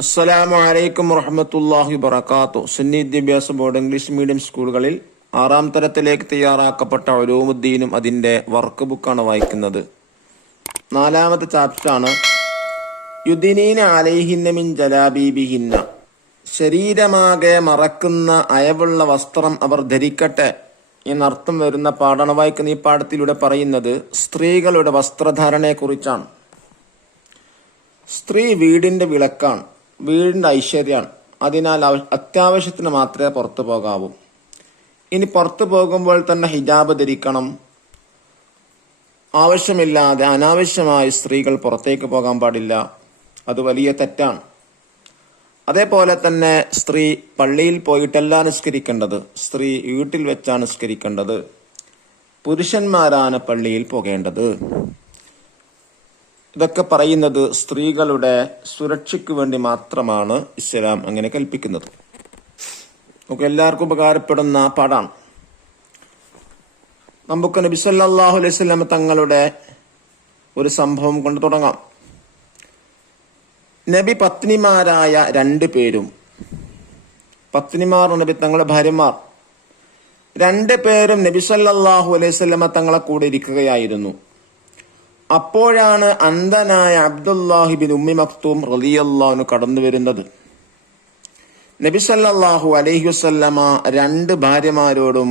അസ്സലാമു അലൈക്കും വറഹ്മത്തുള്ളാഹി വബറകാതുഹു. സുന്നി വിദ്യാഭ്യാസ ബോർഡ് ഇംഗ്ലീഷ് മീഡിയം സ്കൂളുകളിൽ 6ാം തരത്തിലേക്ക് തയ്യാറാക്കപ്പെട്ട ഉലൂമുദ്ദീനും അതിൻ്റെ വർക്ക് ബുക്കാണ് വായിക്കുന്നത്. 4ാമത്തെ ചാപ്റ്ററാണ് യുദ്നീന അലൈഹിന്ന മിൻ ജലാബീബിഹിന്ന. ശരീരമാകെ മറക്കുന്ന അയവുള്ള വസ്ത്രം അവർ ധരിക്കട്ടെ എന്നർത്ഥം വരുന്ന പാഠാണ് വായിക്കുന്ന. ഈ പാഠത്തിലൂടെ പറയുന്നത് സ്ത്രീകളുടെ വസ്ത്രധാരണയെക്കുറിച്ചാണ്. സ്ത്രീ വീടിന്റെ വിളക്കാണ്, വീടിന്റെ ഐശ്വര്യമാണ്. അതിനാൽ അത്യാവശ്യത്തിന് മാത്രമേ പുറത്തു പോകാവൂ. ഇനി പുറത്തു പോകുമ്പോൾ തന്നെ ഹിജാബ് ധരിക്കണം. ആവശ്യമില്ലാതെ അനാവശ്യമായി സ്ത്രീകൾ പുറത്തേക്ക് പോകാൻ പാടില്ല, അത് വലിയ തെറ്റാണ്. അതേപോലെ തന്നെ സ്ത്രീ പള്ളിയിൽ പോയിട്ടല്ല നിസ്കരിക്കേണ്ടത്, സ്ത്രീ വീട്ടിൽ വെച്ചാണ് നിസ്കരിക്കേണ്ടത്. പുരുഷന്മാരാണ് പള്ളിയിൽ പോകേണ്ടത്. ഇതൊക്കെ പറയുന്നത് സ്ത്രീകളുടെ സുരക്ഷയ്ക്ക് വേണ്ടി മാത്രമാണ് ഇസ്ലാം അങ്ങനെ കൽപ്പിക്കുന്നത്. നമുക്ക് എല്ലാവർക്കും ഉപകാരപ്പെടുന്ന പാഠാണ്. നമുക്ക് നബി സല്ലല്ലാഹു അലൈഹി വസല്ലം തങ്ങളുടെ ഒരു സംഭവം കൊണ്ട് തുടങ്ങാം. നബി പത്നിമാരായ 2 പേരും, പത്നിമാർ നബി തങ്ങളുടെ ഭാര്യമാർ 2 പേരും നബി സല്ലല്ലാഹു അലൈഹി വസല്ലം തങ്ങളെ കൂടെ ഇരിക്കുകയായിരുന്നു. അപ്പോഴാണ് അന്ധനായ അബ്ദുല്ലാഹി ബിൻ ഉമ്മി മക്തൂം റളിയല്ലാഹു അൻഹു കടന്നു വരുന്നത്. നബി സല്ലല്ലാഹു അലൈഹി വസല്ലമ 2 ഭാര്യമാരോടും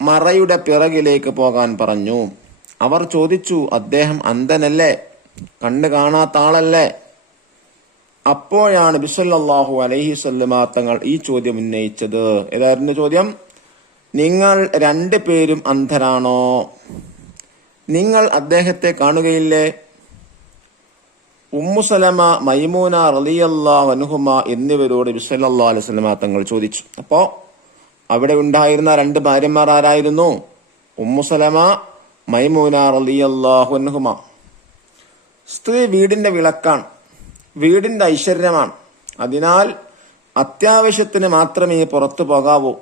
മറയുടെ പിറകിലേക്ക് പോകാൻ പറഞ്ഞു. അവർ ചോദിച്ചു, അദ്ദേഹം അന്ധനല്ലേ, കണ്ണ് കാണാത്ത ആളല്ലേ? അപ്പോഴാണ് നബി സല്ലല്ലാഹു അലൈഹി വസല്ലമ തങ്ങൾ ഈ ചോദ്യം ഉന്നയിച്ചത്. ഏതായിരുന്നു ചോദ്യം? നിങ്ങൾ 2 പേരും അന്ധരാണോ? നിങ്ങൾ അദ്ദേഹത്തെ കാണുകയില്ലേ? ഉമ്മു സലമ, മൈമൂന റളിയല്ലാഹു അൻഹുമ എന്നിവരോട് നബി സല്ലല്ലാഹു അലൈഹി വസല്ലമ തങ്ങൾ ചോദിച്ചു. അപ്പോ അവിടെ ഉണ്ടായിരുന്ന 2 ഭാര്യമാർ ആരായിരുന്നു? ഉമ്മു സലമ, മൈമൂന റളിയല്ലാഹു അൻഹുമ. സ്ത്രീ വീടിന്റെ വിളക്കാണ്, വീടിന്റെ ഐശ്വര്യമാണ്. അതിനാൽ അത്യാവശ്യത്തിന് മാത്രമേ പുറത്തു പോകാവൂ.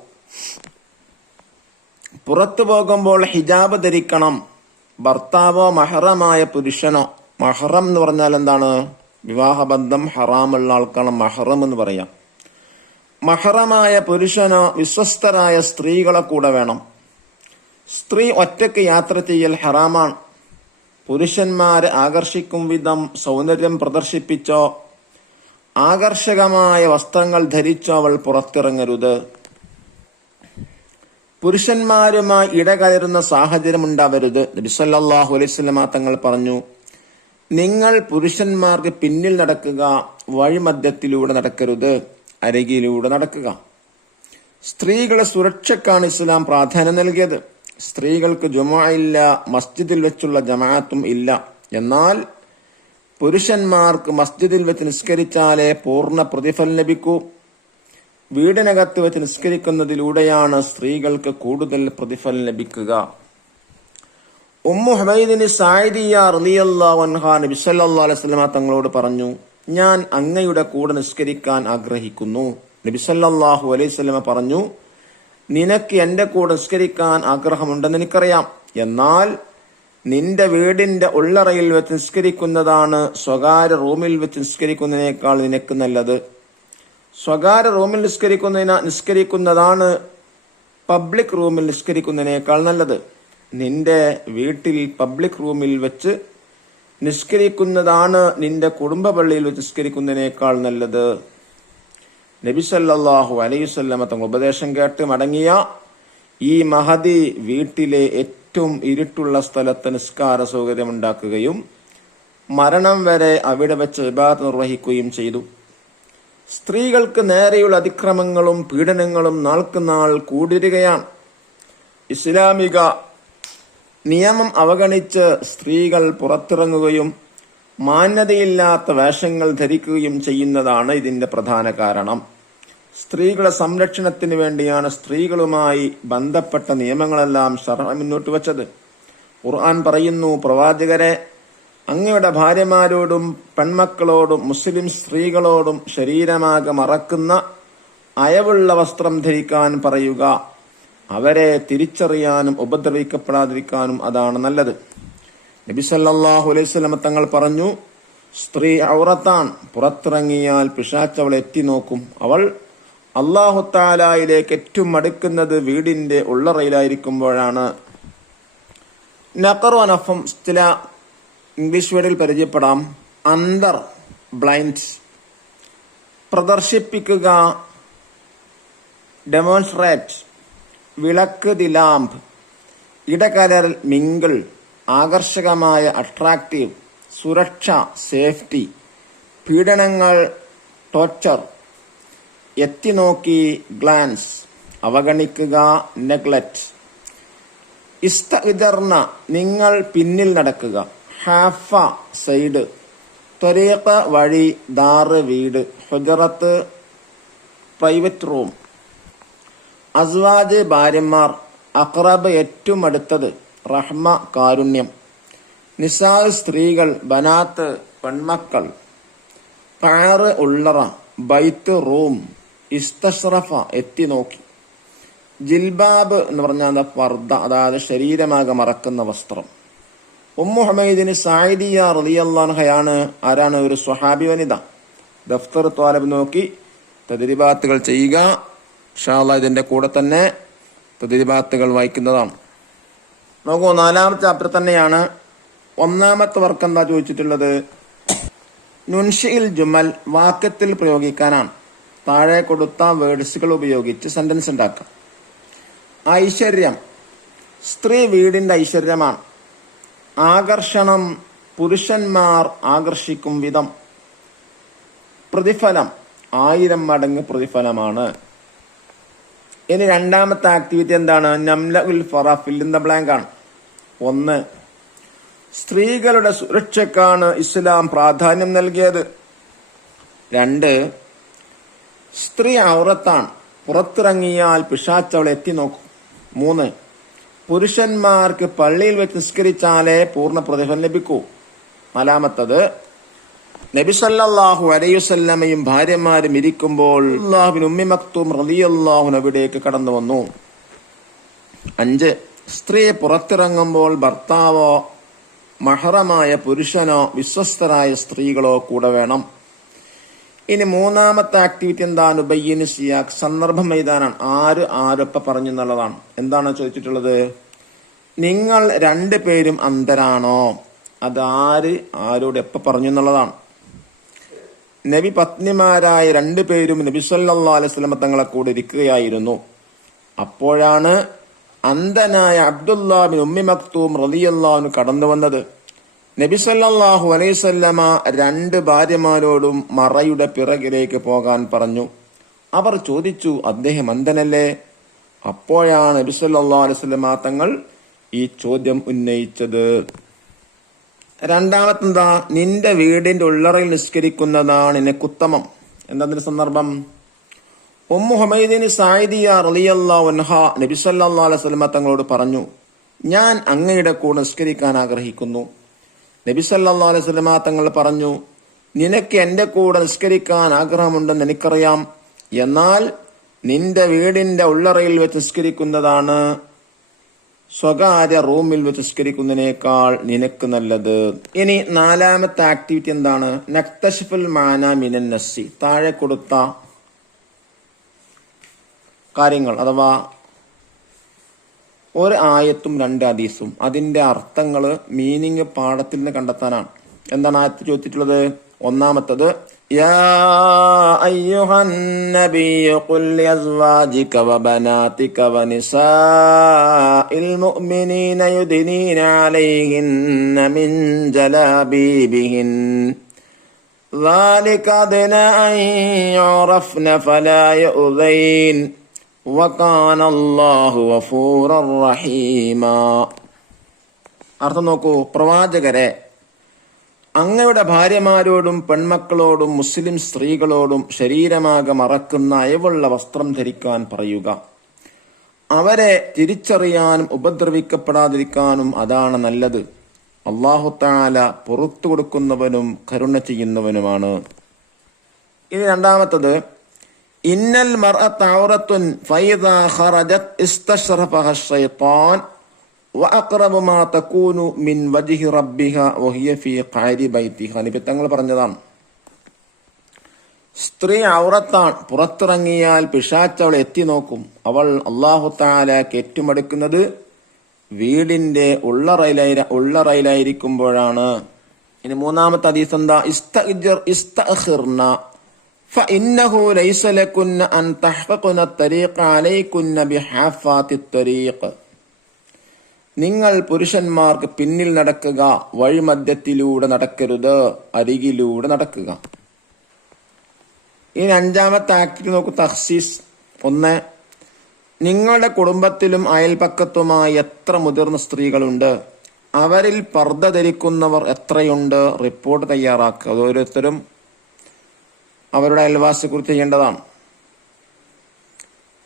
പുറത്തു പോകുമ്പോൾ ഹിജാബ് ധരിക്കണം. ഭർത്താവോ മഹറമായ പുരുഷനോ, മഹറം എന്ന് പറഞ്ഞാൽ എന്താണ്? വിവാഹബന്ധം ഹറാമുള്ള ആൾക്കാണ് മഹറം എന്ന് പറയാം. മഹറമായ പുരുഷനോ വിശ്വസ്തരായ സ്ത്രീകളെ കൂടെ വേണം. സ്ത്രീ ഒറ്റയ്ക്ക് യാത്ര ചെയ്യൽ ഹറാമാണ്. പുരുഷന്മാരെ ആകർഷിക്കും വിധം സൗന്ദര്യം പ്രദർശിപ്പിച്ചോ ആകർഷകമായ വസ്ത്രങ്ങൾ ധരിച്ചോ അവൾ പുറത്തിറങ്ങരുത്. പുരുഷന്മാരുമായി ഇടകലരുന്ന സാഹചര്യം ഉണ്ടാവരുത്. നബി സല്ലല്ലാഹു അലൈഹി വസല്ലമ തങ്ങൾ പറഞ്ഞു, നിങ്ങൾ പുരുഷന്മാർക്ക് പിന്നിൽ നടക്കുക, വഴിമധ്യത്തിലൂടെ നടക്കരുത്, അരികിലൂടെ നടക്കുക. സ്ത്രീകളെ സുരക്ഷക്കാണ് ഇസ്ലാം പ്രാധാന്യം നൽകിയത്. സ്ത്രീകൾക്ക് ജുമുഅ ഇല്ല, മസ്ജിദിൽ വെച്ചുള്ള ജമാഅത്തും ഇല്ല. എന്നാൽ പുരുഷന്മാർക്ക് മസ്ജിദിൽ വെച്ച് നിസ്കരിച്ചാലേ പൂർണ്ണ പ്രതിഫലം ലഭിക്കൂ. വീടിനകത്ത് വെച്ച് നിസ്കരിക്കുന്നതിലൂടെയാണ് സ്ത്രീകൾക്ക് കൂടുതൽ പ്രതിഫലം ലഭിക്കുക. ഉമ്മു ഹുമൈദിന് സായിദിയ റളിയല്ലാഹു അൻഹാ നബി സല്ലല്ലാഹു അലൈഹി വസല്ലമ തങ്ങളോട് പറഞ്ഞു, ഞാൻ അങ്ങയുടെ കൂടെ നിസ്കരിക്കാൻ ആഗ്രഹിക്കുന്നു. നബി സല്ലല്ലാഹു അലൈഹി വസല്ലമ പറഞ്ഞു, നിനക്ക് എന്റെ കൂടെ നിസ്കരിക്കാൻ ആഗ്രഹമുണ്ടെന്ന് എനിക്കറിയാം. എന്നാൽ നിന്റെ വീടിന്റെ ഉള്ളറയിൽ വെച്ച് നിസ്കരിക്കുന്നതാണ് സ്വകാര്യ റൂമിൽ വെച്ച് നിസ്കരിക്കുന്നതിനേക്കാൾ നിനക്ക് നല്ലത്. സ്വകാര്യ റൂമിൽ നിസ്കരിക്കുന്നതാണ് പബ്ലിക് റൂമിൽ നിസ്കരിക്കുന്നതിനേക്കാൾ നല്ലത്. നിന്റെ വീട്ടിൽ പബ്ലിക് റൂമിൽ വെച്ച് നിസ്കരിക്കുന്നതാണ് നിന്റെ കുടുംബ പള്ളിയിൽ വെച്ച് നിസ്കരിക്കുന്നതിനേക്കാൾ നല്ലത്. നബി സല്ലല്ലാഹു അലൈഹി വസല്ലമ തങ്ങൾ ഉപദേശം കേട്ട് മടങ്ങിയ ഈ മഹദി വീട്ടിലെ ഏറ്റവും ഇരുട്ടുള്ള സ്ഥലത്ത് നിസ്കാര സൗകര്യം ഉണ്ടാക്കുകയും മരണം വരെ അവിടെ വെച്ച് ഇബാദത്ത് നിർവഹിക്കുകയും ചെയ്തു. സ്ത്രീകൾക്ക് നേരെയുള്ള അതിക്രമങ്ങളും പീഡനങ്ങളും നാൾക്കുനാൾ കൂടിരികയാണ്. ഇസ്ലാമിക നിയമം അവഗണിച്ച് സ്ത്രീകൾ പുറത്തിറങ്ങുകയും മാന്യതയില്ലാത്ത വേഷങ്ങൾ ധരിക്കുകയും ചെയ്യുന്നതാണ് ഇതിന്റെ പ്രധാന കാരണം. സ്ത്രീകളുടെ സംരക്ഷണത്തിന് വേണ്ടിയാണ് സ്ത്രീകളുമായി ബന്ധപ്പെട്ട നിയമങ്ങളെല്ലാം ശർഅ മുന്നോട്ട് വച്ചത്. ഖുർആൻ പറയുന്നു, പ്രവാചകരെ, അങ്ങയുടെ ഭാര്യമാരോടും പെൺമക്കളോടും മുസ്ലിം സ്ത്രീകളോടും ശരീരമാകെ മറക്കുന്ന അയവുള്ള വസ്ത്രം ധരിക്കാൻ പറയുക. അവരെ തിരിച്ചറിയാനും ഉപദ്രവിക്കപ്പെടാതിരിക്കാനും അതാണ് നല്ലത്. നബി സല്ലല്ലാഹു അലൈഹി വസല്ലം തങ്ങൾ പറഞ്ഞു, സ്ത്രീ ഔറത്താൻ, പുറത്തിറങ്ങിയാൽ പിശാച് അവൾ എത്തി നോക്കും. അവൾ അല്ലാഹു തആലയിലേക്ക് ഏറ്റവും അടുക്കുന്നത് വീടിന്റെ ഉള്ളറയിലായിരിക്കുമ്പോഴാണ്. നഖർ വനഫം ചില ഇംഗ്ലീഷ് വേർഡിൽ പരിചയപ്പെടാം. അന്തർ ബ്ലൈൻഡ്, പ്രദർശിപ്പിക്കുക, ഡെമോൺസ്ട്രേറ്റ്, വിളക്ക് ദി ലാംപ്, ഇടകലരൽ മിങ്കിൾ, ആകർഷകമായ അട്രാക്റ്റീവ്, സുരക്ഷ സേഫ്റ്റി, പീഡനങ്ങൾ ടോർച്ചർ, എത്തിനോക്കി ഗ്ലാൻസ്, അവഗണിക്കുക നെഗ്ലക്റ്റ്, ഇസ്തഇദർന നിങ്ങൾ പിന്നിൽ നടക്കുക, ഹാഫ സൈഡ്, ത്വരീഖ വഴി, ദാറ് വീട്, ഹുജറത്ത് പ്രൈവറ്റ് റൂം, അസ്വാജ് ഭാര്യമാർ, അഖ്റബ് ഏറ്റവും അടുത്തത്, റഹ്മ കാരുണ്യം, നിസാ സ്ത്രീകൾ, ബനാത്ത് പെൺമക്കൾ, ഖാറ് ഉള്ളറ, ബൈത്ത് റൂം, ഇസ്തഷ്റഫ എത്തി നോക്കി, ജിൽബാബ് എന്ന് പറഞ്ഞാൽ പർദ്ദ, അതായത് ശരീരമാകെ മറക്കുന്ന വസ്ത്രം. ഉമ്മു ഹമീദിന് സായിദിയ റളിയല്ലാഹു അൻഹയാണ്. ആരാണ്? ഒരു സ്വഹാബി വനിത. ദഫ്തർ ത്വാലിബ് നോക്കി തദ്രീബാത്തുകൾ ചെയ്യുക. ഇൻഷാ അല്ലാഹ് ഇതിന്റെ കൂടെ തന്നെ തദ്രീബാത്തുകൾ വായിക്കുന്നതാണ്. നോക്കൂ, 4ാമത്തെ ചാപ്റ്റർ തന്നെയാണ്. 1ാമത്തെ വർക്ക് എന്താ ചോദിച്ചിട്ടുള്ളത്? നുൻഷിൽ ജുമൽ വാക്യത്തിൽ പ്രയോഗിക്കാനാണ്. താഴെ കൊടുത്ത വേർഡ്സുകൾ ഉപയോഗിച്ച് സെന്റൻസ് ഉണ്ടാക്കാം. ഐശ്വര്യം, സ്ത്രീ വീടിന്റെ ഐശ്വര്യമാണ്. ആകർഷണം, പുരുഷന്മാർ ആകർഷിക്കും വിധം. പ്രതിഫലം, 1000 മടങ്ങ് പ്രതിഫലമാണ്. ഇനി 2ാമത്തെ ആക്ടിവിറ്റി എന്താണ്? നംല ഉൽ Farah, fill in the blank ആണ്. 1, സ്ത്രീകളുടെ സുരക്ഷയ്ക്കാണ് ഇസ്ലാം പ്രാധാന്യം നൽകിയത്. 2, സ്ത്രീ ഔറത്താണ്, പുറത്തിറങ്ങിയാൽ പിശാച് അവളെ എത്തി നോക്കും. 3, പുരുഷന്മാർക്ക് പള്ളിയിൽ വെച്ച് നിസ്കരിച്ചാലേ പൂർണ്ണ പ്രതിഫലം ലഭിക്കൂ. 4ാമത്തത്, നബി സല്ലല്ലാഹു അലൈഹി വസല്ലമയും ഭാര്യമാരും ഇരിക്കുമ്പോൾ അല്ലാഹുവിൻ ഉമ്മി മക്തൂം റളിയല്ലാഹു അൻഹ അവിടേക്ക് കടന്നു വന്നു. 5, സ്ത്രീ പുറത്തിറങ്ങുമ്പോൾ ഭർത്താവോ മഹറമായ പുരുഷനോ വിശ്വസ്തരായ സ്ത്രീകളോ കൂടെ വേണം. ഇനി 3ാമത്തെ ആക്ടിവിറ്റി എന്താണ്? ബയ്യിന് സിയാഖ്, സന്ദർഭം എഴുതാനാണ്. ആരൊപ്പ പറഞ്ഞു എന്നുള്ളതാണ്. എന്താണ് ചോദിച്ചിട്ടുള്ളത്? നിങ്ങൾ 2 പേരും അന്ധരാണോ? അത് ആരോട് എപ്പ പറഞ്ഞു എന്നുള്ളതാണ്. നബി പത്നിമാരായ 2 പേരും നബി സല്ലല്ലാഹു അലൈഹി വസല്ലം തങ്ങളെ കൂടെ ഇരിക്കുകയായിരുന്നു. അപ്പോഴാണ് അന്ധനായ അബ്ദുല്ലാ ബിൻ ഉമ്മി മക്തൂം റളിയല്ലാഹു അൻഹു കടന്നു വന്നത്. നബി സല്ലല്ലാഹു അലൈഹി വസല്ലമ 2 ഭാര്യമാരോടും മറയുടെ പിറകിലേക്ക് പോകാൻ പറഞ്ഞു. അവർ ചോദിച്ചു, അദ്ദേഹം അന്ധനല്ലേ? അപ്പോഴാണ് നബി സല്ലല്ലാഹു അലൈഹി വസല്ലമ തങ്ങൾ ഈ ചോദ്യം ഉന്നയിച്ചത്. 2ാമത്തെന്താ? നിന്റെ വീടിന്റെ ഉള്ളറയിൽ നിസ്കരിക്കുന്നതാണ് നിനക്കുത്തമം. എന്താ സന്ദർഭം? ഉമ്മു ഹമീദിന് സായിദിയ റളിയല്ലാഹു അൻഹ നബി സല്ലല്ലാഹു അലൈഹി വസല്ലമ തങ്ങളോട് പറഞ്ഞു, ഞാൻ അങ്ങയുടെ കൂടെ നിസ്കരിക്കാൻ ആഗ്രഹിക്കുന്നു. നബി സല്ലല്ലാഹു അലൈഹി വസല്ലമ തങ്ങൾ പറഞ്ഞു, നിനക്ക് എന്റെ കൂടെ നിസ്കരിക്കാൻ ആഗ്രഹമുണ്ടെന്ന് എനിക്കറിയാം. എന്നാൽ നിന്റെ വീടിന്റെ ഉള്ളറയിൽ വെച്ച് നിസ്കരിക്കുന്നതാണ് സ്വകാര്യ റൂമിൽ വെച്ച് നിസ്കരിക്കുന്നതിനേക്കാൾ നിനക്ക് നല്ലത്. ഇനി 4ാമത്തെ ആക്ടിവിറ്റി എന്താണ്? നക്തശിഫുൽ മാന മിനൻ നസ്സി, താഴെ കൊടുത്ത കാര്യങ്ങൾ അഥവാ ഒരു ആയത്തും 2 ഹദീസും അതിന്റെ അർത്ഥങ്ങള് മീനിങ് പാഠത്തിൽ നിന്ന് കണ്ടെത്താനാണ്. എന്താണ് ആയത്ത് ചോദിച്ചിട്ടുള്ളത്? 1ാമത്തത്, യാ അയ്യുഹൻ നബിയ്യു ഖുൽ ലിഅസ്വാജിക വബനാതിക വനിസാഇൽ മുഅ്മിനീന യുദ്നീന അലൈഹിന്ന മിൻ ജലാബീബിഹിൻ ذلك أدنى أن يعرفن فلا يؤذين وكان الله غفورا رحيما. അർത്ഥം നോക്കൂ, പ്രവാചകരെ, അങ്ങയുടെ ഭാര്യമാരോടും പെൺമക്കളോടും മുസ്ലിം സ്ത്രീകളോടും ശരീരമാകെ മറക്കുന്ന അയവുള്ള വസ്ത്രം ധരിക്കാൻ പറയുക. അവരെ തിരിച്ചറിയാനും ഉപദ്രവിക്കപ്പെടാതിരിക്കാനും അതാണ് നല്ലത്. അല്ലാഹു തആല പുറത്തു കൊടുക്കുന്നവനും കരുണ ചെയ്യുന്നവനുമാണ്. ഇനി 2ാമത്തത്, ഇന്നൽ മർഅത ഔറത്തുൻ ഫൈദാ ഖറജത് ഇസ്തശ്റഫഹ ശൈത്താൻ വഅഖറബു മാ തകൂനു മിൻ വജ്ഹി റബ്ബിഹ വഹിയ ഫീ ഖഅരി ബൈതിഹ. നബി തങ്ങൾ പറഞ്ഞതാണ്, സ്ത്രീ ഔറത്താണ്, പുറത്തിറങ്ങിയാൽ പിശാച് അവളെ എത്തി നോക്കും. അവൾ അല്ലാഹു തആലക്ക് ഏറ്റുമടുക്കുന്നത് വീടിന്റെ ഉള്ളറയിലായിരിക്കുമ്പോഴാണ്. ഇനി മൂന്നാമത്തെ ഹദീസ് എന്താ? ഇസ്തഅഖിർന ഫഇന്നഹു ലൈസ ലകുന്ന അൻ തഹ്ഫഖുന അത്തരീഖ അലൈകുന്ന ബിഹാഫാത്തി അത്തരീഖ്. നിങ്ങൾ പുരുഷന്മാർക്ക് പിന്നിൽ നടക്കുക, വഴിമധ്യത്തിലൂടെ നടക്കരുത്, അരികിലൂടെ നടക്കുക. ഇനി അഞ്ചാമത്തെ ആക്ട് നോക്കൂ, തഖ്സീസ്. 1, നിങ്ങളുടെ കുടുംബത്തിലും അയൽപക്കത്തുമായി എത്ര മുതിർന്ന സ്ത്രീകളുണ്ട്, അവരിൽ പർദ്ദ ധരിക്കുന്നവർ എത്രയുണ്ട്, റിപ്പോർട്ട് തയ്യാറാക്കുക. ഓരോരുത്തരും അവരുടെ അയൽവാസിയെക്കുറിച്ച് ചെയ്യേണ്ടതാണ്.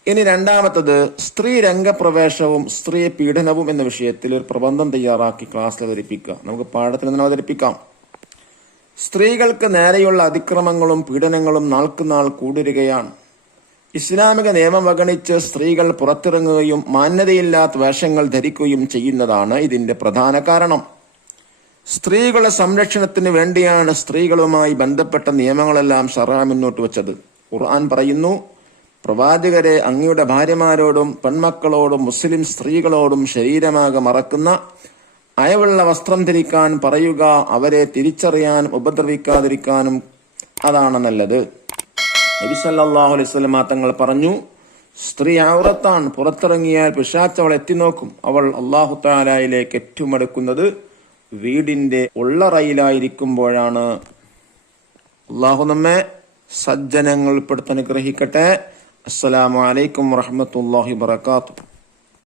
ഇനി രണ്ടാമത്തത്, സ്ത്രീ രംഗപ്രവേശവും സ്ത്രീ പീഡനവും എന്ന വിഷയത്തിൽ ഒരു പ്രബന്ധം തയ്യാറാക്കി ക്ലാസ്സിൽ അവതരിപ്പിക്കുക. നമുക്ക് പാഠത്തിൽ നിന്ന് അവതരിപ്പിക്കാം. സ്ത്രീകൾക്ക് നേരെയുള്ള അതിക്രമങ്ങളും പീഡനങ്ങളും നാൾക്കുനാൾ കൂടുകയാണ്. ഇസ്ലാമിക നിയമം അവഗണിച്ച് സ്ത്രീകൾ പുറത്തിറങ്ങുകയും മാന്യതയില്ലാത്ത വേഷങ്ങൾ ധരിക്കുകയും ചെയ്യുന്നതാണ് ഇതിന്റെ പ്രധാന കാരണം. സ്ത്രീകളുടെ സംരക്ഷണത്തിന് വേണ്ടിയാണ് സ്ത്രീകളുമായി ബന്ധപ്പെട്ട നിയമങ്ങളെല്ലാം ശർഅ മുന്നോട്ട് വച്ചത്. ഖുർആൻ പറയുന്നു, പ്രവാചകരെ, അങ്ങയുടെ ഭാര്യമാരോടും പെൺമക്കളോടും മുസ്ലിം സ്ത്രീകളോടും ശരീരമാകെ മറക്കുന്ന അയവുള്ള വസ്ത്രം ധരിക്കാൻ പറയുക, അവരെ തിരിച്ചറിയാനും ഉപദ്രവിക്കാതിരിക്കാനും അതാണ് നല്ലത്. നബി സല്ലല്ലാഹു അലൈഹി വസല്ലം തങ്ങൾ പറഞ്ഞു, സ്ത്രീ ഔറത്താണ്, പുറത്തിറങ്ങിയാൽ പിശാച് അവൾ എത്തിനോക്കും. അവൾ അല്ലാഹു തആലയിലേക്ക് ഏറ്റുമടുക്കുന്നത് വീടിന്റെ ഉള്ളറയിലായിരിക്കുമ്പോഴാണ്. അല്ലാഹു നമ്മെ സജ്ജനങ്ങൾ ഉൾപ്പെടുത്തി അനുഗ്രഹിക്കട്ടെ. അസ്സലാമു അലൈക്കും വറഹ്മത്തുള്ളാഹി വബറകാതുഹു.